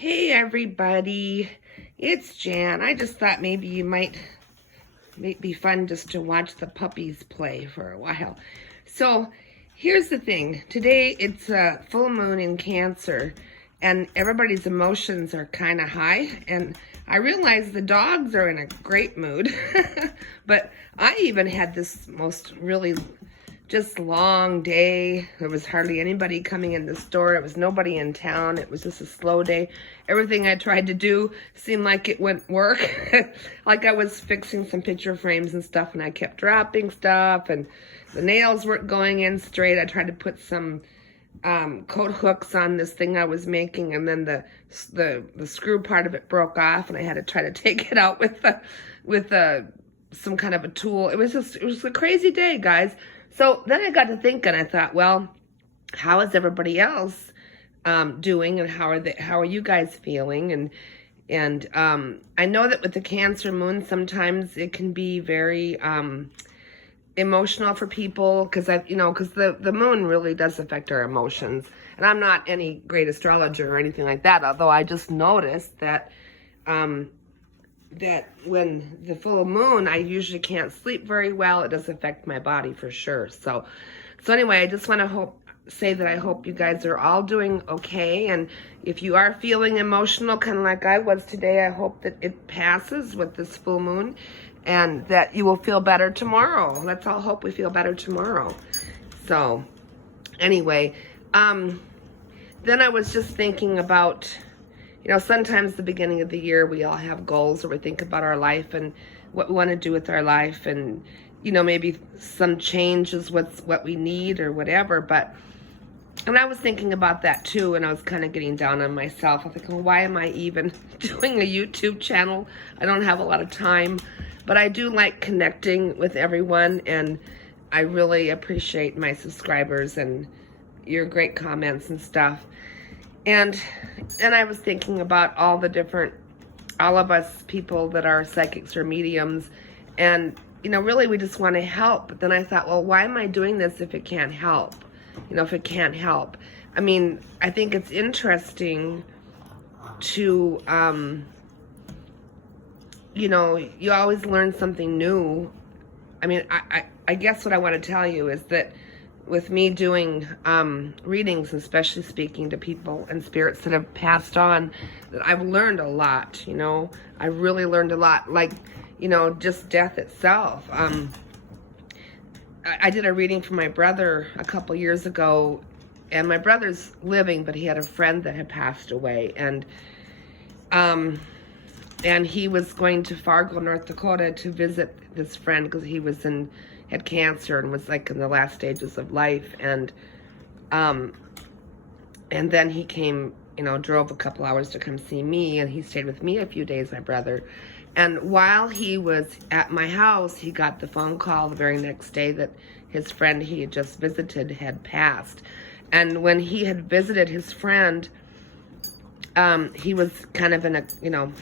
Hey everybody, it's Jan. I just thought maybe you might be fun just to watch the puppies play for a while. So here's the thing. Today it's a full moon in Cancer and everybody's emotions are kind of high, and I realize the dogs are in a great mood. But I even had this most really just long day. There was hardly anybody coming in the store. It was nobody in town. It was just a slow day. Everything I tried to do seemed like it wouldn't work. Like I was fixing some picture frames and stuff, and I kept dropping stuff, and the nails weren't going in straight. I tried to put some coat hooks on this thing I was making, and then the screw part of it broke off, and I had to try to take it out with some kind of a tool. It was a crazy day, guys. So then I got to thinking. I thought, well, how is everybody else doing, and how are you guys feeling? And I know that with the Cancer moon, sometimes it can be very emotional for people, because the moon really does affect our emotions. And I'm not any great astrologer or anything like that, although I just noticed that that when the full moon, I usually can't sleep very well. It does affect my body for sure. So anyway, I just want to say that I hope you guys are all doing okay. And if you are feeling emotional, kind of like I was today, I hope that it passes with this full moon, and that you will feel better tomorrow. Let's all hope we feel better tomorrow. So anyway, then I was just thinking about, sometimes the beginning of the year, we all have goals, or we think about our life and what we want to do with our life, and, maybe some change is what we need or whatever. And I was thinking about that too, and I was kind of getting down on myself. I was thinking, well, why am I even doing a YouTube channel? I don't have a lot of time, but I do like connecting with everyone, and I really appreciate my subscribers and your great comments and stuff. And I was thinking about all of us people that are psychics or mediums, and, really we just want to help. But then I thought, well, why am I doing this if it can't help? If it can't help. I mean, I think it's interesting to, you always learn something new. I mean, I guess what I want to tell you is that with me doing readings, especially speaking to people and spirits that have passed on, that I've learned a lot. I really learned a lot, like, just death itself. I did a reading for my brother a couple years ago, and my brother's living, but he had a friend that had passed away, and he was going to Fargo, North Dakota to visit this friend, because he had cancer and was like in the last stages of life. And then he came, drove a couple hours to come see me, and he stayed with me a few days, my brother. And while he was at my house, he got the phone call the very next day that his friend he had just visited had passed. And when he had visited his friend, he was kind of in a,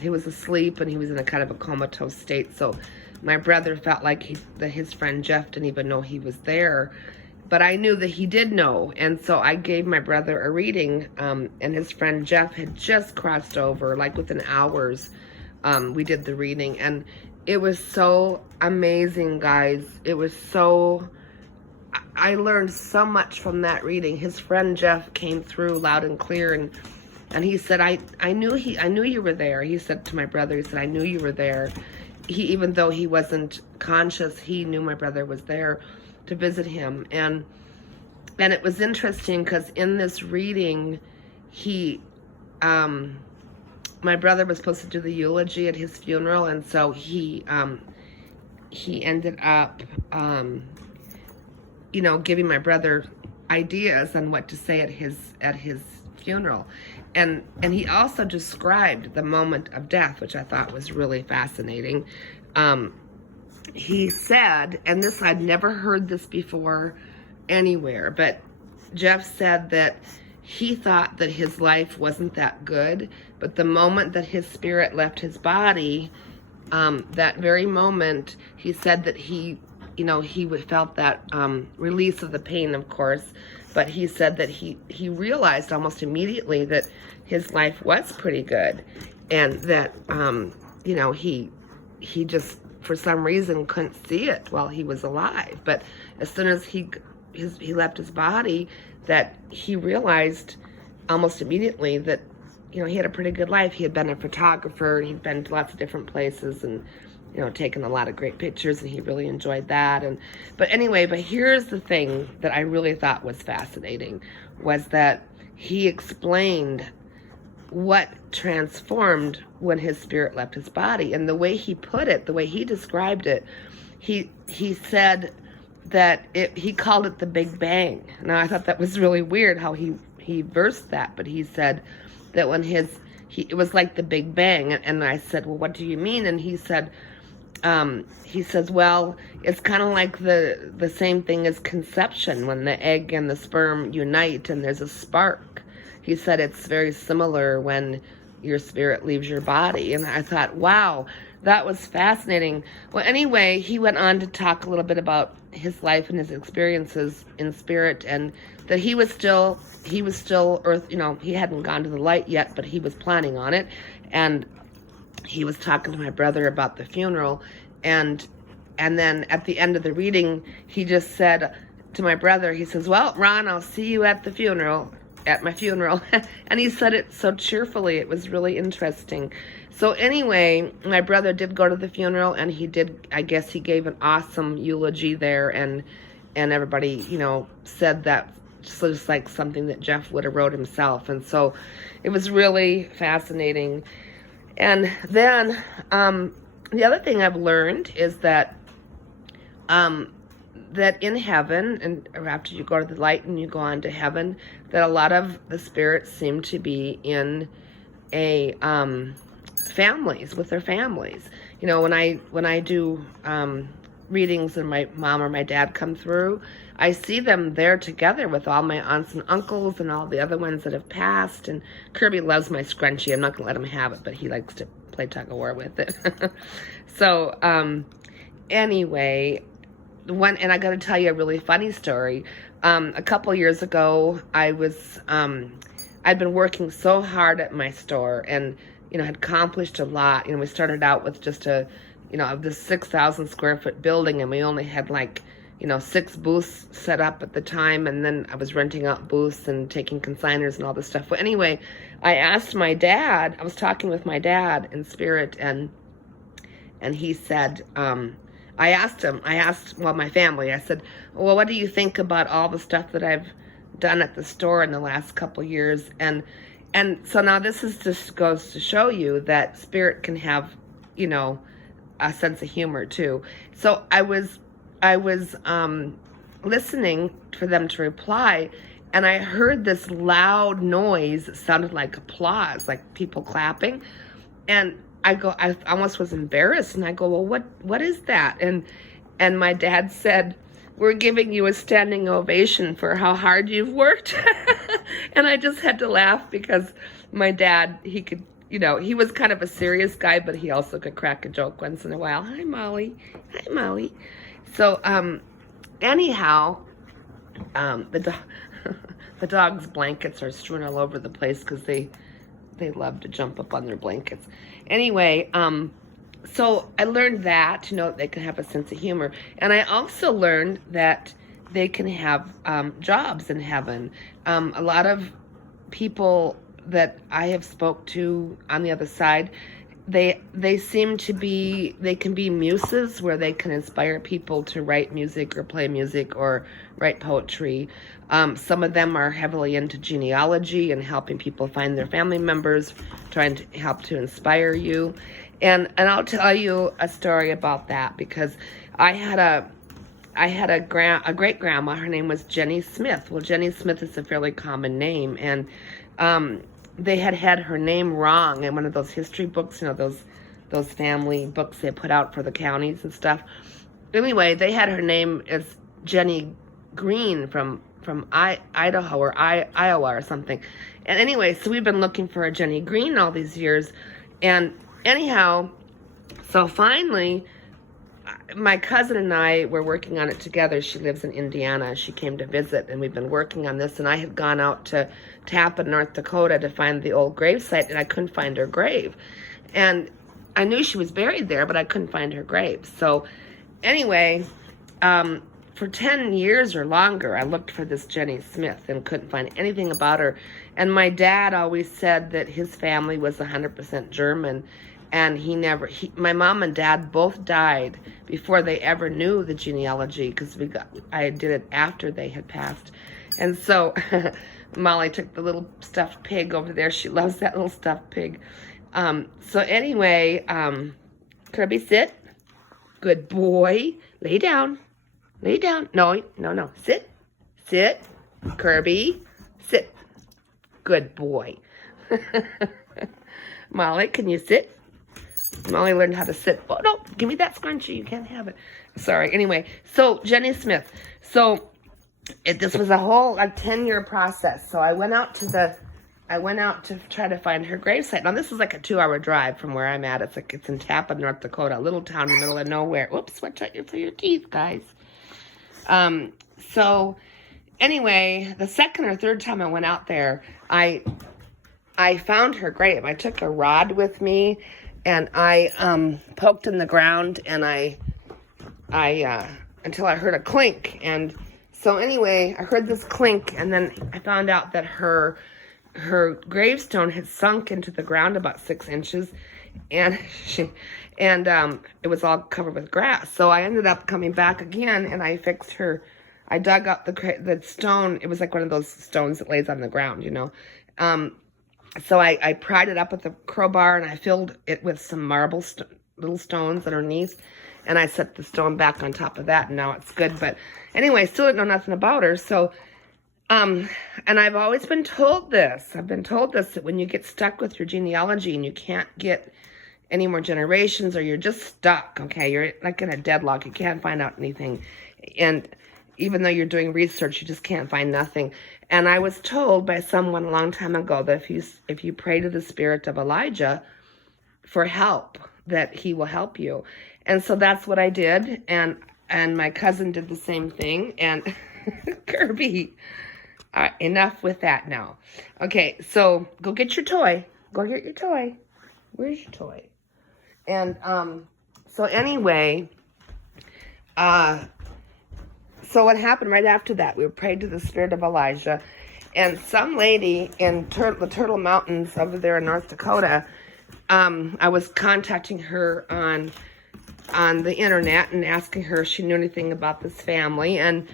he was asleep, and he was in a kind of a comatose state. So my brother felt like his friend Jeff didn't even know he was there, but I knew that he did know. And so I gave my brother a reading, and his friend Jeff had just crossed over, like within hours. We did the reading, and it was so amazing, guys. It was I learned so much from that reading. His friend Jeff came through loud and clear, and he said, I knew you were there. He said to my brother, he said, I knew you were there. Even though he wasn't conscious, he knew my brother was there to visit him. And it was interesting, because in this reading, my brother was supposed to do the eulogy at his funeral, and so he ended up, giving my brother ideas on what to say at his funeral. And he also described the moment of death, which I thought was really fascinating. He said, and this, I'd never heard this before anywhere, but Jeff said that he thought that his life wasn't that good, but the moment that his spirit left his body, that very moment, he said that he felt that release of the pain, of course, but he said that he realized almost immediately that his life was pretty good, and that you know, he just for some reason couldn't see it while he was alive. But as soon as he left his body, that he realized almost immediately that, you know, he had a pretty good life. He had been a photographer, and he'd been to lots of different places, and, you know, taken a lot of great pictures, and he really enjoyed that. But here's the thing that I really thought was fascinating, was that he explained what transformed when his spirit left his body. And the way he put it, the way he described it, he said that he called it the Big Bang. Now, I thought that was really weird how he versed that, but he said that when it was like the Big Bang. And I said, well, what do you mean? And he said, well, it's kind of like the same thing as conception, when the egg and the sperm unite and there's a spark. He said it's very similar when your spirit leaves your body. And I thought, wow, that was fascinating. Well, anyway, he went on to talk a little bit about his life and his experiences in spirit, and that he was still earth, you know, he hadn't gone to the light yet, but he was planning on it. And he was talking to my brother about the funeral, and then at the end of the reading, he just said to my brother, he says, well, Ron, I'll see you at the funeral, at my funeral. And he said it so cheerfully. It was really interesting. So anyway, my brother did go to the funeral, and he did, I guess he gave an awesome eulogy there, and everybody, you know, said that just like something that Jeff would have wrote himself. And so it was really fascinating. And then the other thing I've learned is that that in heaven, and after you go to the light and you go on to heaven, that a lot of the spirits seem to be in a families, with their families. You know, when I do readings and my mom or my dad come through, I see them there together with all my aunts and uncles and all the other ones that have passed. And Kirby loves my scrunchie. I'm not going to let him have it, but he likes to play tug-of-war with it. So anyway, and I got to tell you a really funny story. A couple years ago, I'd been working so hard at my store, and, you know, had accomplished a lot. You know, we started out with just this 6,000 square foot building, and we only had 6 booths set up at the time, and then I was renting out booths and taking consigners and all this stuff. But anyway, I asked my dad, I was talking with my dad in spirit, and he said, I asked my family, I said, well, what do you think about all the stuff that I've done at the store in the last couple years? And so now this is just goes to show you that spirit can have, you know, a sense of humor too. So I was listening for them to reply, and I heard this loud noise that sounded like applause, like people clapping. And I almost was embarrassed, and I go, well, what is that? And my dad said, we're giving you a standing ovation for how hard you've worked. And I just had to laugh, because my dad, he could, you know, he was kind of a serious guy, but he also could crack a joke once in a while. Hi, Molly. Hi, Molly. So, anyhow, the dog's blankets are strewn all over the place, because they love to jump up on their blankets. Anyway, so I learned that, you know, they can have a sense of humor. And I also learned that they can have jobs in heaven. A lot of people that I have spoke to on the other side, they seem to be, they can be muses, where they can inspire people to write music or play music or write poetry. Some of them are heavily into genealogy and helping people find their family members, trying to help to inspire you. And I'll tell you a story about that, because I had a great grandma. Her name was Jenny Smith. Well, Jenny Smith is a fairly common name, and they had her name wrong in one of those history books, you know, those family books they put out for the counties and stuff. Anyway, they had her name as Jenny Green from Idaho or Iowa or something. And anyway, so we've been looking for a Jenny Green all these years. And anyhow, so finally, my cousin and I were working on it together. She lives in Indiana. She came to visit, and we've been working on this. And I had gone out to Tappan, North Dakota to find the old gravesite, and I couldn't find her grave. And I knew she was buried there, but I couldn't find her grave. So anyway, for 10 years or longer, I looked for this Jenny Smith and couldn't find anything about her. And my dad always said that his family was 100% German. And my mom and dad both died before they ever knew the genealogy, because I did it after they had passed. And so Molly took the little stuffed pig over there. She loves that little stuffed pig. So anyway, Kirby, sit. Good boy. Lay down. Lay down. No. Sit. Sit. Kirby, sit. Good boy. Molly, can you sit? Molly learned how to sit. Oh, no, give me that scrunchie. You can't have it. Sorry. Anyway, so Jenny Smith. So this was a whole 10-year process. So I went out to try to find her gravesite. Now, this is like a 2-hour drive from where I'm at. It's in Tappan, North Dakota, a little town in the middle of nowhere. Whoops, watch out for your teeth, guys. So anyway, the second or third time I went out there, I found her grave. I took a rod with me, and I poked in the ground, and I until I heard a clink. And so anyway, I heard this clink, and then I found out that her gravestone had sunk into the ground about 6 inches, and it was all covered with grass. So I ended up coming back again, and I fixed her. I dug up the stone. It was like one of those stones that lays on the ground, you know. So I pried it up with a crowbar, and I filled it with some marble little stones underneath, and I set the stone back on top of that, and now it's good. But anyway, I still didn't know nothing about her. So, and I've always been told this. I've been told this, that when you get stuck with your genealogy and you can't get any more generations, or you're just stuck, okay, you're like in a deadlock, you can't find out anything. And even though you're doing research, you just can't find nothing. And I was told by someone a long time ago that if you pray to the spirit of Elijah for help, that he will help you. And so that's what I did. And my cousin did the same thing. And Kirby, enough with that now. Okay, so go get your toy. Go get your toy. Where's your toy? And so anyway, so what happened right after that, we prayed to the spirit of Elijah, and some lady in the Turtle Mountains over there in North Dakota, I was contacting her on the internet and asking her if she knew anything about this family, and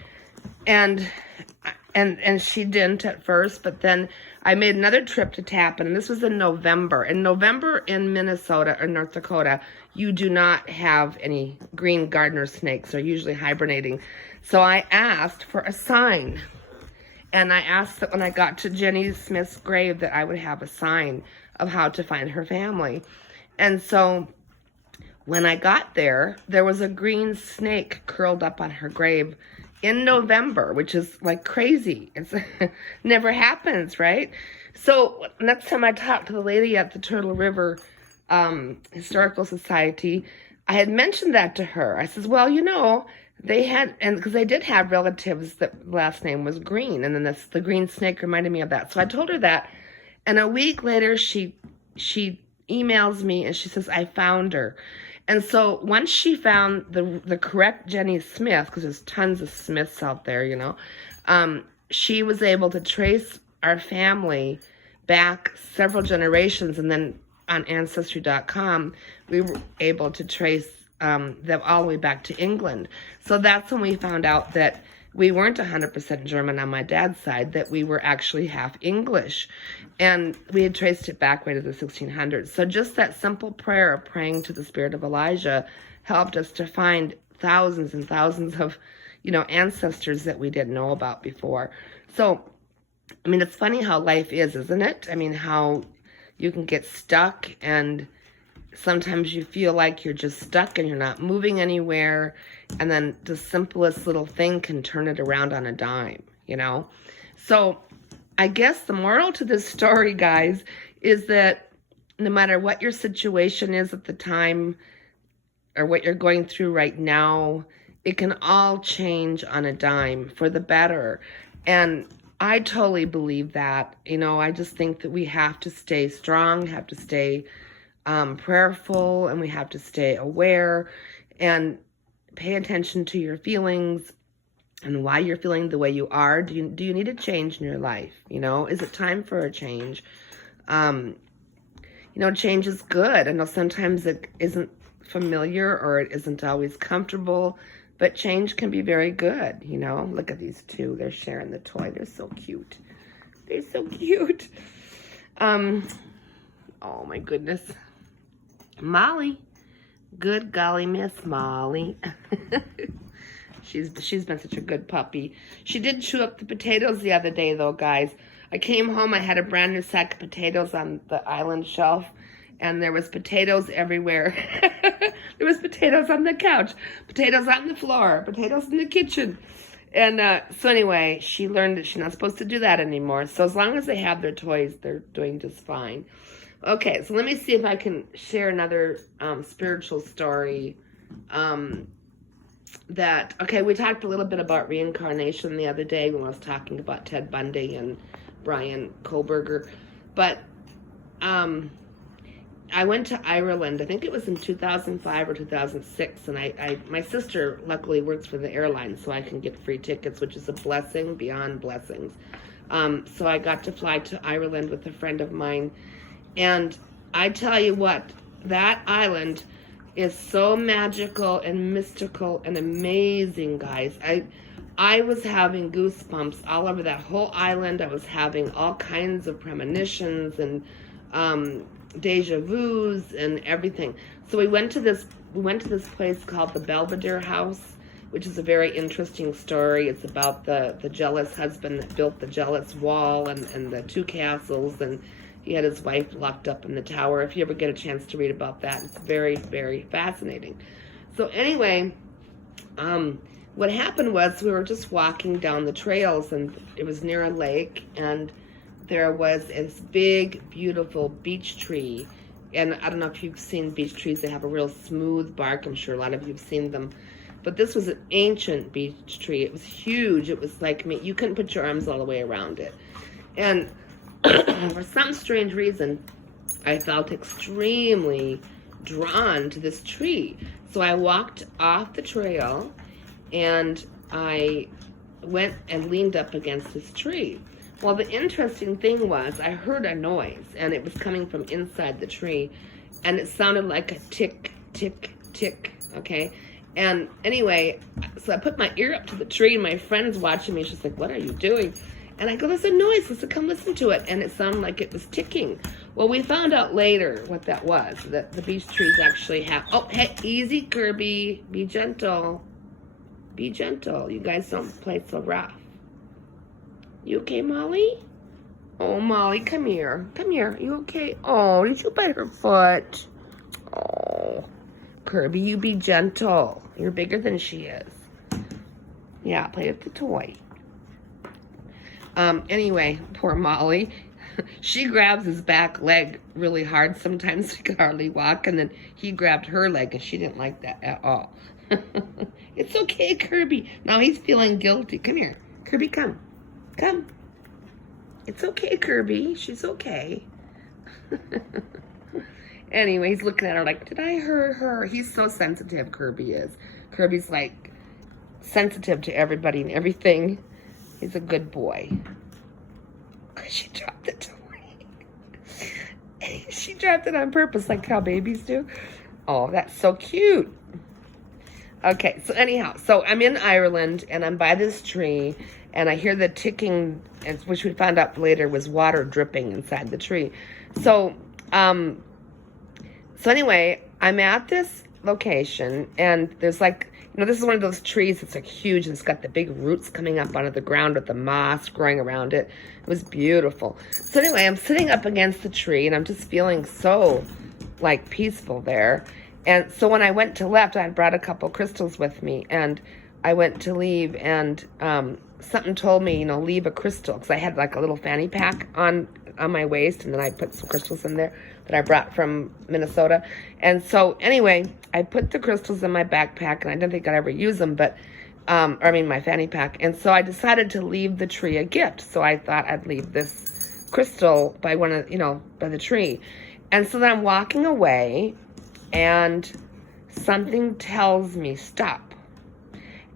she didn't at first, but then I made another trip to Tappan, and this was in November. In November in Minnesota or North Dakota, you do not have any green gardener snakes. They're usually hibernating. So I asked for a sign, and I asked that when I got to Jenny Smith's grave that I would have a sign of how to find her family. And so when I got there, there was a green snake curled up on her grave in November, which is like crazy. It's never happens, right? So next time I talked to the lady at the Turtle River Historical Society, I had mentioned that to her. I says, well, you know, they had, and because they did have relatives that last name was Green, and then the green snake reminded me of that. So I told her that, and a week later she emails me and she says, I found her. And so once she found the correct Jenny Smith, because there's tons of Smiths out there, you know, she was able to trace our family back several generations, and then on Ancestry.com, we were able to trace them all the way back to England. So that's when we found out that we weren't 100% German on my dad's side, that we were actually half English. And we had traced it back way to the 1600s. So just that simple prayer of praying to the spirit of Elijah helped us to find thousands and thousands of, you know, ancestors that we didn't know about before. So, I mean, it's funny how life is, isn't it? I mean, how you can get stuck, and sometimes you feel like you're just stuck and you're not moving anywhere, and then the simplest little thing can turn it around on a dime, you know? So I guess the moral to this story, guys, is that no matter what your situation is at the time, or what you're going through right now, it can all change on a dime for the better. And I totally believe that. I just think that we have to stay strong, have to stay prayerful, and we have to stay aware and pay attention to your feelings and why you're feeling the way you are. Do you need a change in your life? Is it time for a change? Change is good. I know sometimes it isn't familiar or it isn't always comfortable, but change can be very good. Look at these two. They're sharing the toy. They're so cute. They're so cute. Oh my goodness. Molly. Good golly, Miss Molly. She's been such a good puppy. She did chew up the potatoes the other day, though, guys. I came home, I had a brand new sack of potatoes on the island shelf, and there was potatoes everywhere. There was potatoes on the couch, potatoes on the floor, potatoes in the kitchen. And so anyway, she learned that she's not supposed to do that anymore. So as long as they have their toys, they're doing just fine. Okay, so let me see if I can share another spiritual story. We talked a little bit about reincarnation the other day when I was talking about Ted Bundy and Brian Kohlberger. But I went to Ireland, I think it was in 2005 or 2006, and my sister luckily works for the airline, so I can get free tickets, which is a blessing beyond blessings. So I got to fly to Ireland with a friend of mine, and I tell you what, that island is so magical and mystical and amazing, guys. I was having goosebumps all over that whole island. I was having all kinds of premonitions and deja vus and everything. So we went to this place called the Belvedere House, which is a very interesting story. It's about the jealous husband that built the jealous wall and the two castles, and he had his wife locked up in the tower. If you ever get a chance to read about that, it's very, very fascinating. So anyway, what happened was we were just walking down the trails, and it was near a lake, and there was this big, beautiful beech tree. And I don't know if you've seen beech trees. They have a real smooth bark. I'm sure a lot of you have seen them. But this was an ancient beech tree. It was huge. It was like, you couldn't put your arms all the way around it. And for some strange reason, I felt extremely drawn to this tree. So I walked off the trail, and I went and leaned up against this tree. Well, the interesting thing was I heard a noise, and it was coming from inside the tree, and it sounded like a tick, tick, tick, okay? And anyway, so I put my ear up to the tree, and my friend's watching me. She's like, "What are you doing?" And I go, "There's a noise. Let's come listen to it." And it sounded like it was ticking. Well, we found out later what that was, that the beech trees actually have... Oh, hey, easy, Kirby. Be gentle. Be gentle. You guys don't play so rough. You okay, Molly? Oh, Molly, come here. Come here. You okay? Oh, did you bite her foot? Oh, Kirby, you be gentle. You're bigger than she is. Yeah, play with the toy. Anyway, poor Molly. She grabs his back leg really hard. Sometimes he could hardly walk, and then he grabbed her leg, and she didn't like that at all. It's okay, Kirby. Now he's feeling guilty. Come here. Kirby, come. Come. It's okay, Kirby. She's okay. Anyway, he's looking at her like, did I hurt her? He's so sensitive, Kirby is. Kirby's like sensitive to everybody and everything. He's a good boy. She dropped the toy. She dropped it on purpose, like how babies do. Oh, that's so cute. Okay, so anyhow, so I'm in Ireland, and I'm by this tree, and I hear the ticking, which we found out later was water dripping inside the tree. So anyway, I'm at this location, and there's like, this is one of those trees that's like huge, and it's got the big roots coming up out of the ground with the moss growing around it. It was beautiful. So anyway, I'm sitting up against the tree, and I'm just feeling so like peaceful there. And so when I went to left, I had brought a couple crystals with me, and I went to leave, and something told me, leave a crystal, because I had like a little fanny pack on on my waist, and then I put some crystals in there that I brought from Minnesota. And so anyway, I put the crystals in my backpack, and I didn't think I'd ever use them, but my fanny pack. And so I decided to leave the tree a gift. So I thought I'd leave this crystal by by the tree. And so then I'm walking away, and something tells me stop.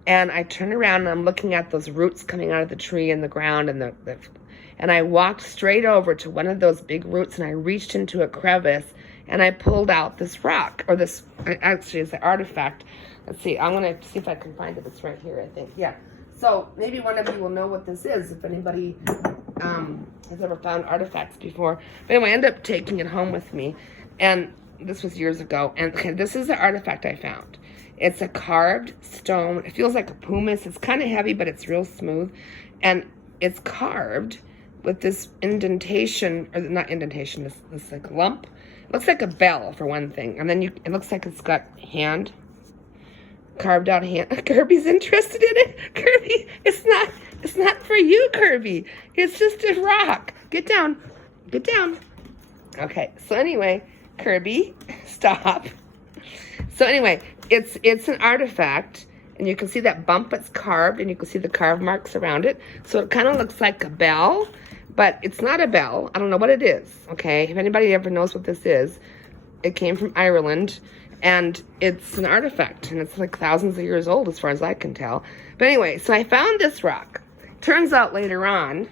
And I turn around, and I'm looking at those roots coming out of the tree and the ground, and I walked straight over to one of those big roots, and I reached into a crevice, and I pulled out this rock, or this, actually it's an artifact. Let's see, I'm going to see if I can find it. It's right here, I think. Yeah. So maybe one of you will know what this is, if anybody has ever found artifacts before. But anyway, I ended up taking it home with me, and this was years ago. And okay, this is the artifact I found. It's a carved stone. It feels like a pumice. It's kind of heavy, but it's real smooth. And it's carved with this indentation, or not indentation, this like lump. It looks like a bell, for one thing. And then it looks like it's got carved out hand. Kirby's interested in it. Kirby, it's not for you, Kirby. It's just a rock. Get down. Get down. Okay, so anyway, Kirby, stop. So anyway, it's an artifact, and you can see that bump it's carved, and you can see the carve marks around it. So it kind of looks like a bell, but it's not a bell. I don't know what it is, okay? If anybody ever knows what this is, it came from Ireland, and it's an artifact, and it's like thousands of years old as far as I can tell. But anyway, so I found this rock. Turns out later on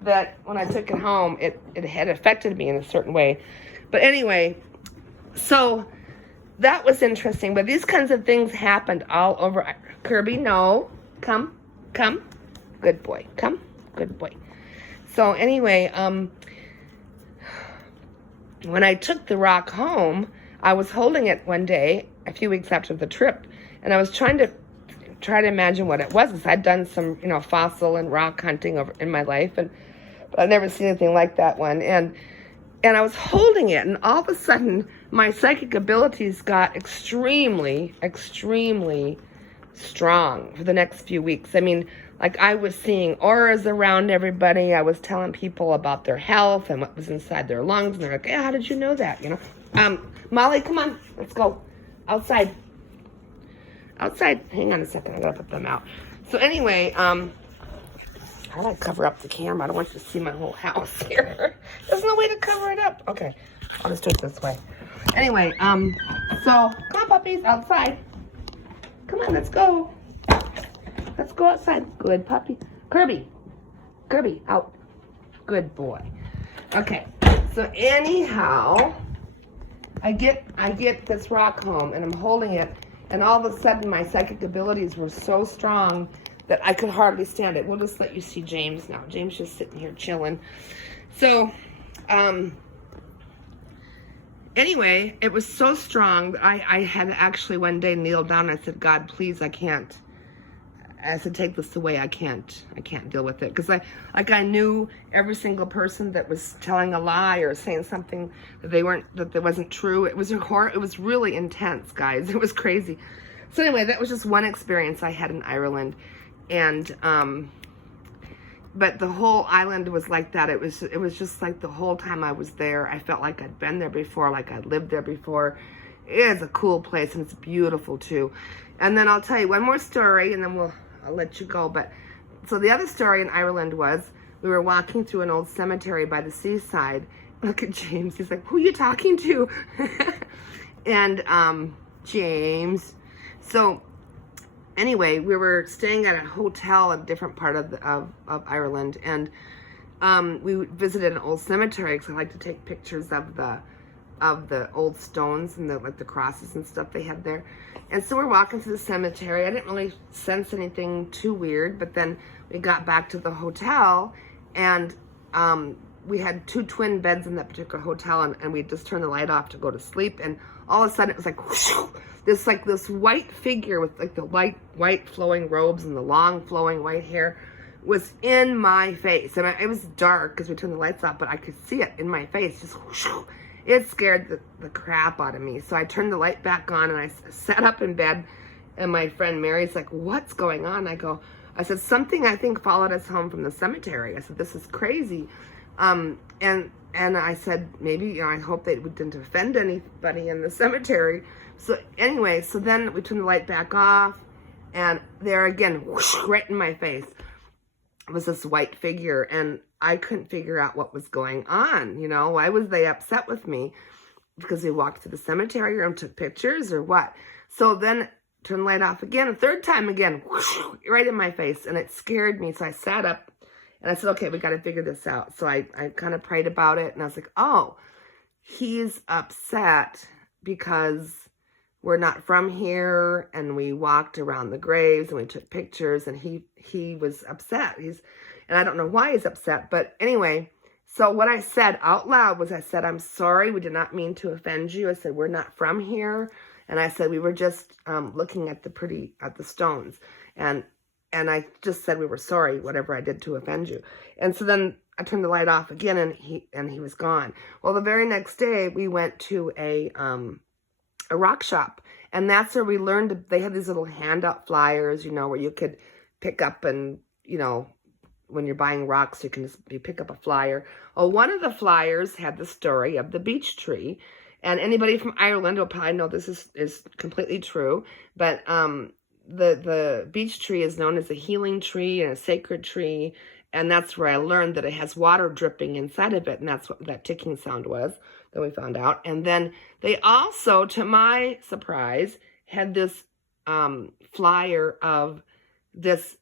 that when I took it home, it had affected me in a certain way. But anyway, so that was interesting. But these kinds of things happened all over. Kirby, no. Come. Good boy. Come. Good boy. So anyway, when I took the rock home, I was holding it one day, a few weeks after the trip, and I was trying to imagine what it was, because I'd done some, fossil and rock hunting in my life, but I'd never seen anything like that one. And I was holding it, and all of a sudden, my psychic abilities got extremely, extremely strong for the next few weeks. I mean, like, I was seeing auras around everybody. I was telling people about their health and what was inside their lungs, and they're like, "Yeah, how did you know that?" Molly, come on, let's go outside. Outside. Hang on a second. I gotta put them out. So anyway, how do I cover up the camera? I don't want you to see my whole house here. There's no way to cover it up. Okay, I'll just do it this way. Anyway, so come on, puppies, outside. Come on, let's go. Let's go outside. Good puppy. Kirby, out. Good boy. Okay, so anyhow, I get this rock home, and I'm holding it, and all of a sudden my psychic abilities were so strong that I could hardly stand it. We'll just let you see James now. James just sitting here chilling. So, anyway, it was so strong that I had actually one day kneel down and I said, "God, please, I can't." I said, "Take this away. I can't deal with it." Because I knew every single person that was telling a lie or saying something that wasn't true. It was really intense, guys. It was crazy. So anyway, that was just one experience I had in Ireland. And but the whole island was like that. It was just like the whole time I was there, I felt like I'd been there before, like I'd lived there before. It is a cool place, and it's beautiful too. And then I'll tell you one more story, and then I'll let you go. But so the other story in Ireland was, we were walking through an old cemetery by the seaside. Look at James. He's like, "Who are you talking to?" And James. So anyway, we were staying at a hotel in a different part of Ireland, and we visited an old cemetery because I like to take pictures of the old stones and the crosses and stuff they had there. And so we're walking through the cemetery. I didn't really sense anything too weird, but then we got back to the hotel, and we had 2 twin beds in that particular hotel, and we just turned the light off to go to sleep, and all of a sudden it was like whoosh, this white figure with like the white flowing robes and the long flowing white hair was in my face. And it was dark because we turned the lights off, but I could see it in my face, just whoosh. It scared the crap out of me. So I turned the light back on, and I sat up in bed, and my friend Mary's like, "What's going on?" I said, "Something I think followed us home from the cemetery." I said, "This is crazy." And I said, maybe, I hope they didn't offend anybody in the cemetery. So anyway, so then we turned the light back off, and there again, whoosh, right in my face, was this white figure, and I couldn't figure out what was going on. Why was they upset with me? Because we walked to the cemetery room, took pictures, or what? So then turned the light off again, a third time again, whoosh, right in my face, and it scared me. So I sat up and I said, okay, we got to figure this out. So I kind of prayed about it, and I was like, oh, he's upset because we're not from here, and we walked around the graves and we took pictures, and he was upset. And I don't know why he's upset, but anyway, so what I said out loud was, I said, I'm sorry, we did not mean to offend you. I said, we're not from here. And I said, we were just looking at the stones. And I just said we were sorry, whatever I did to offend you. And so then I turned the light off again, and he was gone. Well, the very next day we went to a rock shop, and that's where we learned. They had these little handout flyers, where you could pick up, and when you're buying rocks, you pick up a flyer. Well, one of the flyers had the story of the beech tree, and anybody from Ireland will probably know this is completely true. But the beech tree is known as a healing tree and a sacred tree, and that's where I learned that it has water dripping inside of it, and that's what that ticking sound was that we found out. And then they also, to my surprise, had this flyer of this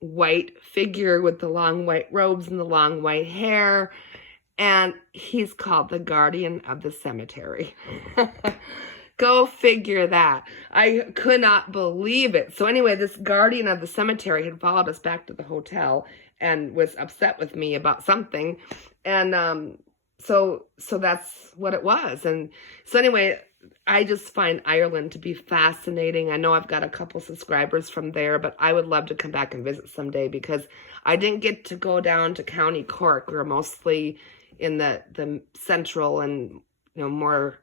white figure with the long white robes and the long white hair, and he's called the guardian of the cemetery. Go figure that. I could not believe it. So anyway, this guardian of the cemetery had followed us back to the hotel and was upset with me about something. And so that's what it was. And so anyway, I just find Ireland to be fascinating. I know I've got a couple subscribers from there, but I would love to come back and visit someday, because I didn't get to go down to County Cork. We were mostly in the central and, more,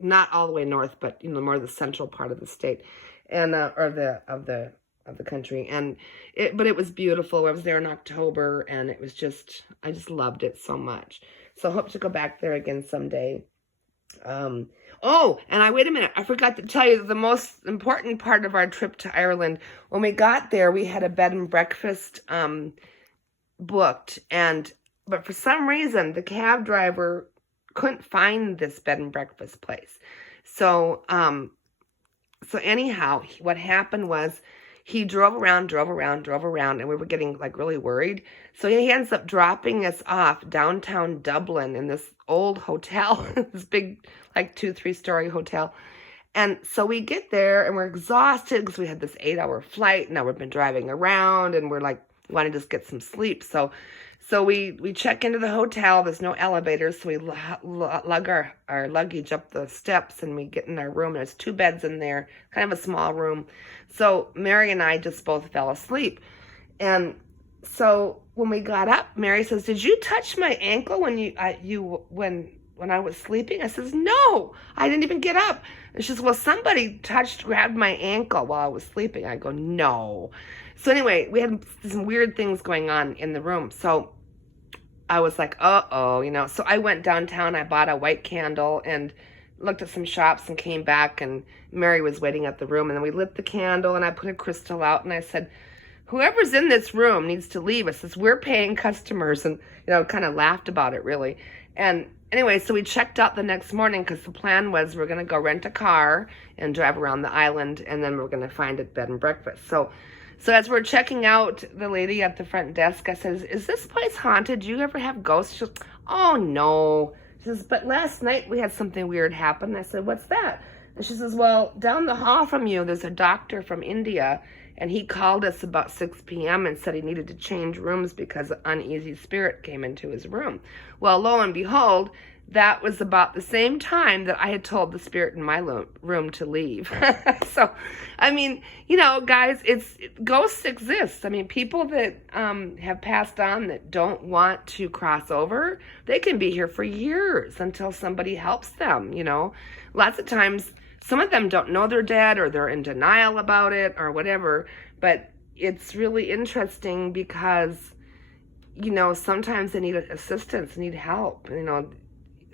not all the way north, but, more the central part of the state, and, or of the country. But it was beautiful. I was there in October, and it was I just loved it so much. So I hope to go back there again someday. Oh, and wait a minute. I forgot to tell you the most important part of our trip to Ireland. When we got there, we had a bed and breakfast booked, but for some reason, the cab driver couldn't find this bed and breakfast place. So anyhow, what happened was he drove around, and we were getting really worried. So he ends up dropping us off downtown Dublin in this old hotel, this big 2-3-story hotel. And so we get there, and we're exhausted because we had this 8-hour flight. Now we've been driving around, and we're want to just get some sleep. So we check into the hotel. There's no elevators, so we lug our luggage up the steps, and we get in our room. There's 2 beds in there, kind of a small room. So Mary and I just both fell asleep. And so when we got up, Mary says, "Did you touch my ankle when I was sleeping?" I says, "No, I didn't even get up." And she says, "Well, somebody grabbed my ankle while I was sleeping." I go, "No." So anyway, we had some weird things going on in the room. So I was like, uh-oh, So I went downtown, I bought a white candle and looked at some shops and came back, and Mary was waiting at the room. And then we lit the candle, and I put a crystal out, and I said, "Whoever's in this room needs to leave." I says, "We're paying customers," and, kind of laughed about it, really. And anyway, so we checked out the next morning, because the plan was we're going to go rent a car and drive around the island, and then we're going to find a bed and breakfast. So as we're checking out, the lady at the front desk, I says, "Is this place haunted? Do you ever have ghosts?" She says, "Oh, no." She says, "But last night we had something weird happen." I said, "What's that?" And she says, "Well, down the hall from you, there's a doctor from India, and he called us about 6 p.m. and said he needed to change rooms because an uneasy spirit came into his room." Well, lo and behold, that was about the same time that I had told the spirit in my room to leave. So, I mean, guys, ghosts exist. I mean, people that have passed on that don't want to cross over, they can be here for years until somebody helps them, Lots of times, some of them don't know they're dead, or they're in denial about it, or whatever. But it's really interesting because sometimes they need assistance, need help.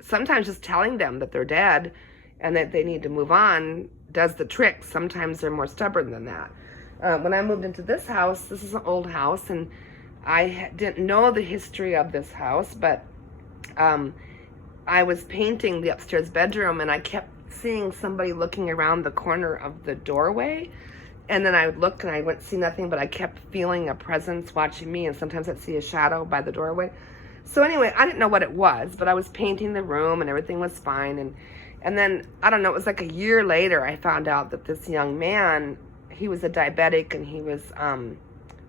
Sometimes just telling them that they're dead and that they need to move on does the trick. Sometimes they're more stubborn than that. When I moved into this house, this is an old house, and I didn't know the history of this house, but I was painting the upstairs bedroom, and I kept seeing somebody looking around the corner of the doorway. And then I would look, and I wouldn't see nothing, but I kept feeling a presence watching me, and sometimes I'd see a shadow by the doorway. So anyway, I didn't know what it was, but I was painting the room, and everything was fine. And then, I don't know, it was like a year later, I found out that this young man, he was a diabetic, and he was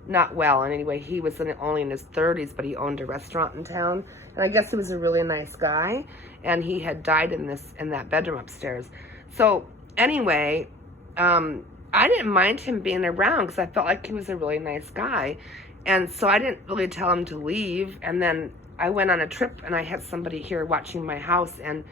not well. And anyway, he was only in his 30s, but he owned a restaurant in town. And I guess he was a really nice guy, and he had died in that bedroom upstairs. So anyway, I didn't mind him being around because I felt like he was a really nice guy. And so I didn't really tell him to leave. And then I went on a trip, and I had somebody here watching my house, and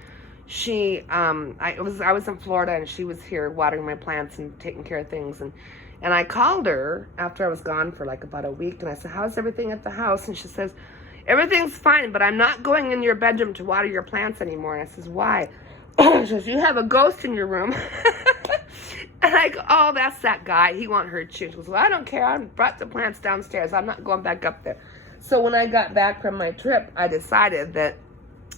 she, I was in Florida, and she was here watering my plants and taking care of things. And I called her after I was gone for like about a week, and I said, how's everything at the house? And she says, everything's fine, but I'm not going in your bedroom to water your plants anymore. And I says, why? She says, you have a ghost in your room. And I go, oh, that's that guy. He won't hurt you. She goes, well, I don't care. I brought the plants downstairs. I'm not going back up there. So when I got back from my trip, I decided that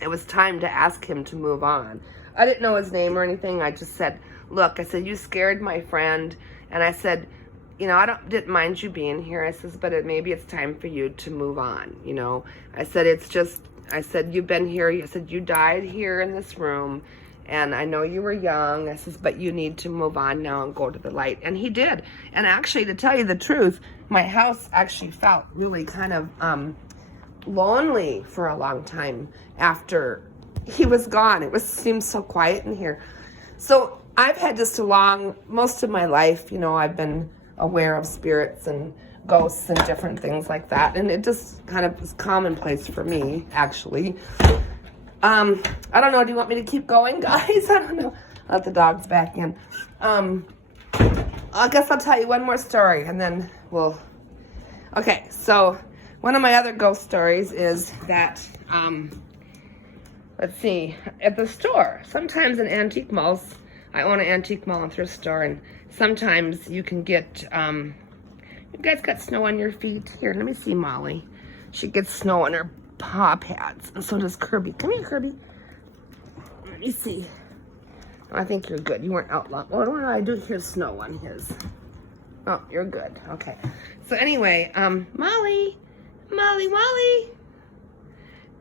it was time to ask him to move on. I didn't know his name or anything. I just said, look, I said, you scared my friend. And I said, I didn't mind you being here. I says, but maybe it's time for you to move on. I said, you've been here. I said, you died here in this room. And I know you were young. I says, but you need to move on now and go to the light. And he did. And actually, to tell you the truth, my house actually felt really kind of lonely for a long time after he was gone. Seemed so quiet in here. So I've had just most of my life, I've been aware of spirits and ghosts and different things like that. And it just kind of is commonplace for me, actually. I don't know. Do you want me to keep going, guys? I don't know. I'll let the dogs back in. I guess I'll tell you one more story, and then we'll... Okay, so one of my other ghost stories is that, let's see, at the store, sometimes in antique malls, I own an antique mall and thrift store, and sometimes you can get, you guys got snow on your feet? Here, let me see Molly. She gets snow on her paw pads, and so does Kirby. Come here, Kirby. Let me see. Oh, I think you're good. You weren't out long. What did I do? Here's snow on his. Oh, you're good. Okay. So anyway, Molly.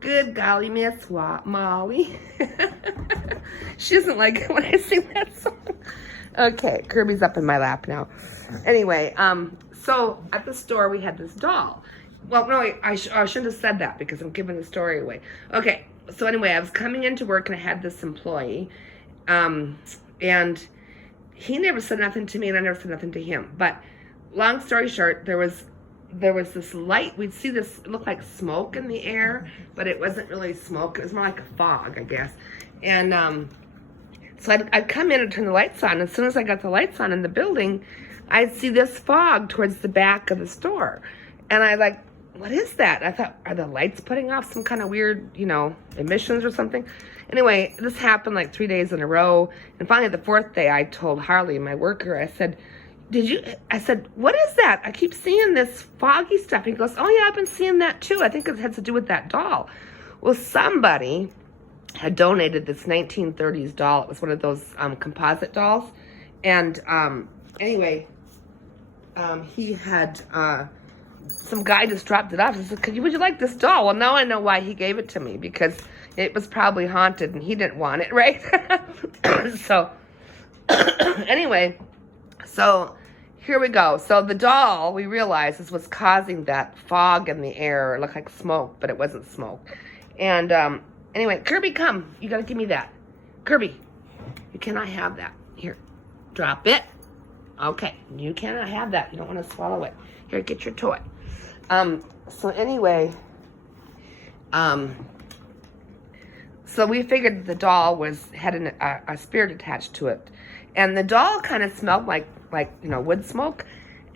Good golly, Miss Molly. She doesn't like it when I sing that song. Okay, Kirby's up in my lap now. Anyway, so at the store we had this doll. Well, no, I shouldn't have said that because I'm giving the story away. Okay, so anyway, I was coming into work and I had this employee, and he never said nothing to me and I never said nothing to him. But long story short, there was this light. We'd see this, it looked like smoke in the air, but it wasn't really smoke. It was more like a fog, I guess. And so I'd come in and turn the lights on. As soon as I got the lights on in the building, I'd see this fog towards the back of the store. And I like, what is that? I thought, are the lights putting off some kind of weird, emissions or something? Anyway, this happened like 3 days in a row. And finally, the fourth day, I told Harley, my worker, I said, what is that? I keep seeing this foggy stuff. He goes, oh yeah, I've been seeing that too. I think it has to do with that doll. Well, somebody had donated this 1930s doll. It was one of those composite dolls. And anyway, he had... some guy just dropped it off. He said, would you like this doll? Well, now I know why he gave it to me, because it was probably haunted and he didn't want it, right? So, anyway, so here we go. So the doll, we realized, is what's causing that fog in the air. It looked like smoke, but it wasn't smoke. And anyway, Kirby, come. You got to give me that. Kirby, you cannot have that. Here, drop it. Okay, you cannot have that. You don't want to swallow it. Here, get your toy. So anyway, so we figured the doll had a spirit attached to it, and the doll kind of smelled like wood smoke,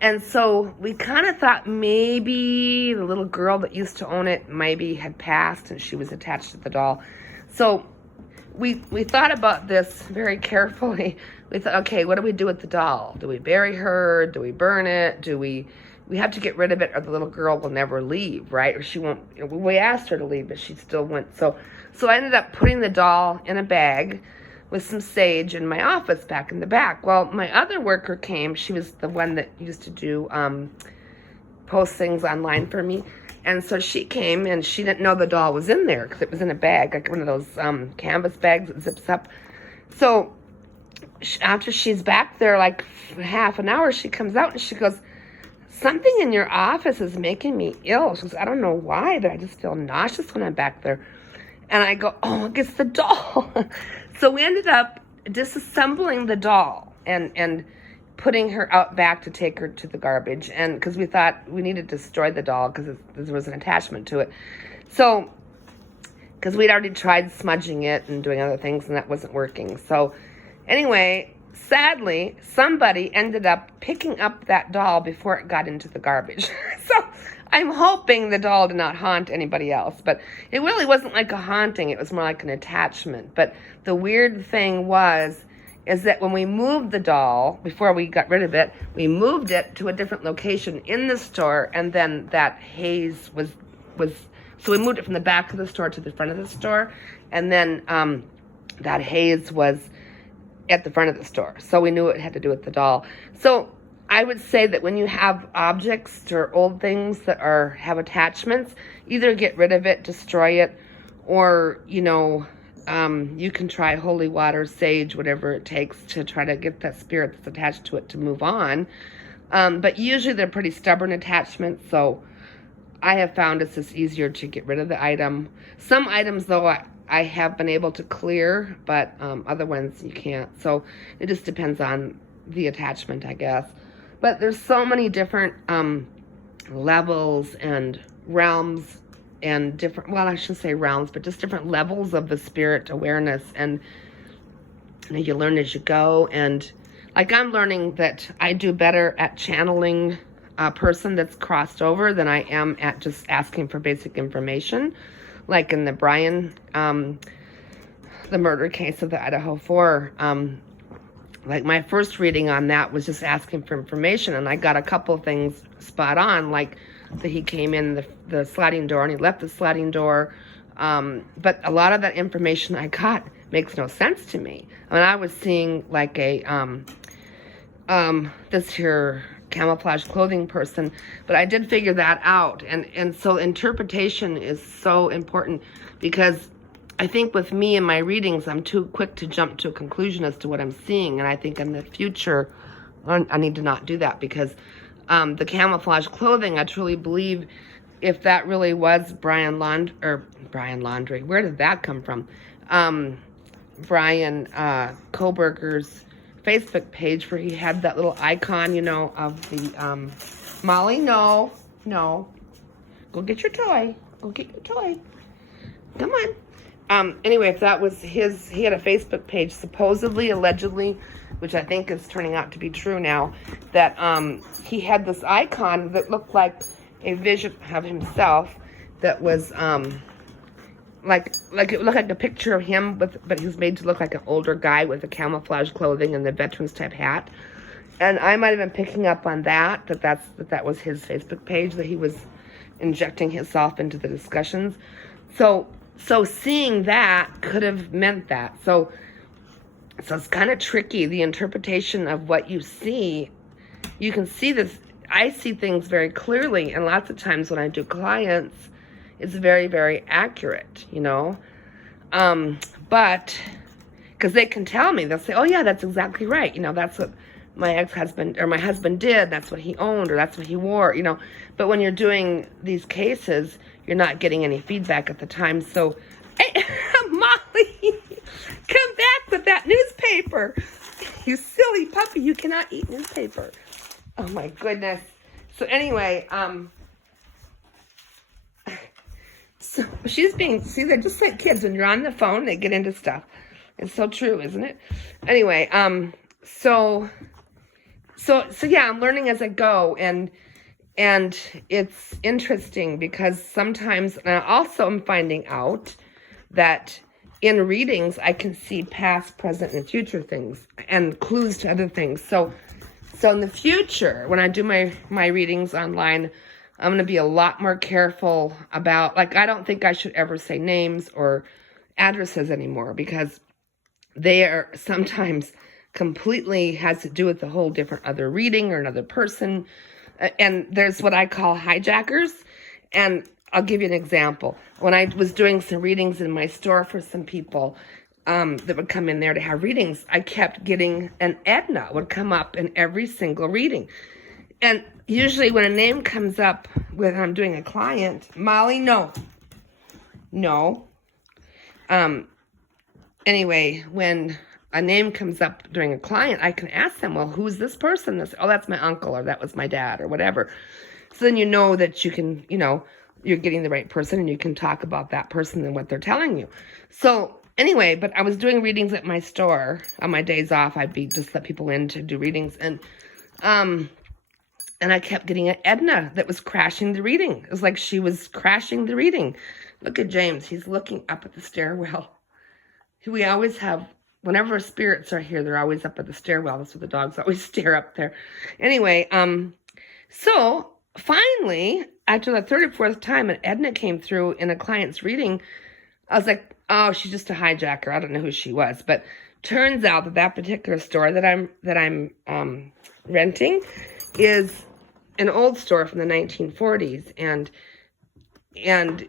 And so we kind of thought maybe the little girl that used to own it maybe had passed and she was attached to the doll. So we thought about this very carefully. We thought, okay, what do we do with the doll? Do we bury her? Do we burn it? Do we have to get rid of it or the little girl will never leave, right? Or she won't, we asked her to leave, but she still went. So I ended up putting the doll in a bag with some sage in my office back in the back. Well, my other worker came. She was the one that used to do post things online for me. And so she came and she didn't know the doll was in there because it was in a bag, like one of those canvas bags that zips up. So after she's back there like half an hour, she comes out and she goes, something in your office is making me ill. She goes, I don't know why, but I just feel nauseous when I'm back there. And I go, oh, it's the doll. So we ended up disassembling the doll and putting her out back to take her to the garbage. And because we thought we needed to destroy the doll because there was an attachment to it. So, because we'd already tried smudging it and doing other things and that wasn't working. So anyway, sadly, somebody ended up picking up that doll before it got into the garbage. So I'm hoping the doll did not haunt anybody else, but it really wasn't like a haunting. It was more like an attachment. But the weird thing is that when we moved the doll, before we got rid of it, we moved it to a different location in the store, and then that haze was so we moved it from the back of the store to the front of the store, and then that haze was at the front of the store. So we knew it had to do with the doll. So I would say that when you have objects or old things that have attachments, either get rid of it, destroy it, or, you can try holy water, sage, whatever it takes to try to get that spirit that's attached to it to move on. But usually they're pretty stubborn attachments, so I have found it's just easier to get rid of the item. Some items, though, I have been able to clear, but other ones you can't. So it just depends on the attachment, I guess. But there's so many different levels and realms and different, well, I shouldn't say realms, but just different levels of the spirit awareness. And you learn as you go. And like I'm learning that I do better at channeling a person that's crossed over than I am at just asking for basic information. Like in the Brian, the murder case of the Idaho 4, like my first reading on that was just asking for information, and I got a couple of things spot on, like that he came in the sliding door and he left the sliding door. But a lot of that information I got makes no sense to me. I mean, I was seeing like a this here camouflage clothing person, but I did figure that out. And so interpretation is so important, because I think with me and my readings, I'm too quick to jump to a conclusion as to what I'm seeing. And I think in the future, I need to not do that, because the camouflage clothing, I truly believe if that really was Brian Laundrie, where did that come from? Brian Koberger's Facebook page, where he had that little icon, of the Molly, no, go get your toy, come on. Anyway, if that was he had a Facebook page, supposedly, allegedly, which I think is turning out to be true now, that he had this icon that looked like a vision of himself that was like it looked like a picture of him, but he was made to look like an older guy with the camouflage clothing and the veterans type hat. And I might have been picking up on that was his Facebook page, that he was injecting himself into the discussions. So seeing that could have meant that. So it's kind of tricky, the interpretation of what you see. You can see this. I see things very clearly, and lots of times when I do clients, it's very, very accurate, But because they can tell me, they'll say, oh yeah, that's exactly right. That's what my ex-husband or my husband did. That's what he owned, or that's what he wore, But when you're doing these cases, you're not getting any feedback at the time. So, hey, Molly, come back with that newspaper. You silly puppy, you cannot eat newspaper. Oh my goodness. So anyway, so she's see, they're just like kids. When you're on the phone, they get into stuff. It's so true, isn't it? Anyway, so so yeah, I'm learning as I go, and it's interesting because sometimes, and I also am finding out that in readings I can see past, present, and future things and clues to other things. So in the future, when I do my readings online, I'm going to be a lot more careful about, like, I don't think I should ever say names or addresses anymore, because they are sometimes completely has to do with a whole different other reading or another person. And there's what I call hijackers. And I'll give you an example. When I was doing some readings in my store for some people that would come in there to have readings, I kept getting an Edna would come up in every single reading. And usually when a name comes up when I'm doing a client, Molly, no. Anyway, when a name comes up during a client, I can ask them, well, who's this person? Oh, that's my uncle, or that was my dad, or whatever. So then you know that you can, you're getting the right person, and you can talk about that person and what they're telling you. So anyway, but I was doing readings at my store on my days off. I'd just let people in to do readings, and I kept getting an Edna that was crashing the reading. It was like she was crashing the reading. Look at James. He's looking up at the stairwell. We always have, whenever spirits are here, they're always up at the stairwell. That's where the dogs always stare up there. Anyway, so finally, after the third or fourth time an Edna came through in a client's reading, I was like, oh, she's just a hijacker. I don't know who she was. But turns out that particular store that I'm renting is an old store from the 1940s, and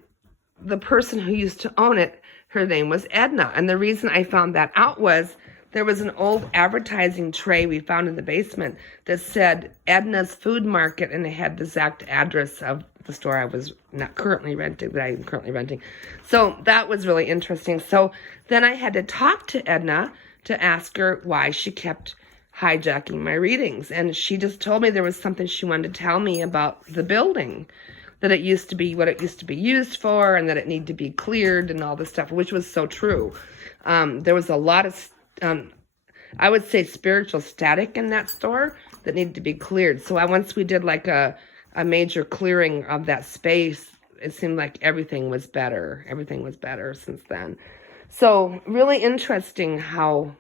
the person who used to own it, her name was Edna. And the reason I found that out was there was an old advertising tray we found in the basement that said Edna's Food Market, and it had the exact address of the store I was not currently renting, that I'm currently renting. So that was really interesting. So then I had to talk to Edna to ask her why she kept hijacking my readings. And she just told me there was something she wanted to tell me about the building, that it used to be what it used to be used for, and that it needed to be cleared and all this stuff, which was so true. There was a lot of, I would say, spiritual static in that store that needed to be cleared. So once we did like a major clearing of that space, it seemed like everything was better. Everything was better since then. So really interesting how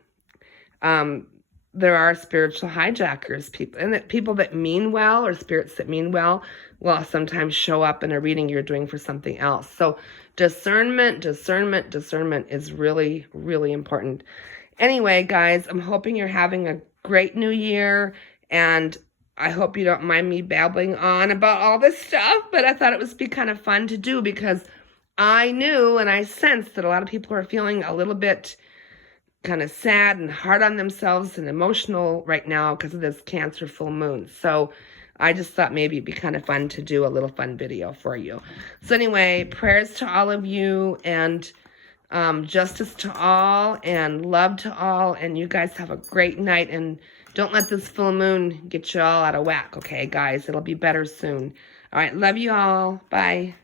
there are spiritual hijackers, people that mean well, or spirits that mean well, will sometimes show up in a reading you're doing for something else. So discernment is really, really important. Anyway, guys, I'm hoping you're having a great new year, and I hope you don't mind me babbling on about all this stuff, but I thought it would be kind of fun to do, because I knew and I sensed that a lot of people are feeling a little bit kind of sad and hard on themselves and emotional right now because of this Cancer full moon. So I just thought maybe it'd be kind of fun to do a little fun video for you. So anyway, prayers to all of you, and justice to all, and love to all, and you guys have a great night, and don't let this full moon get you all out of whack, okay, guys? It'll be better soon. All right, love you all. Bye.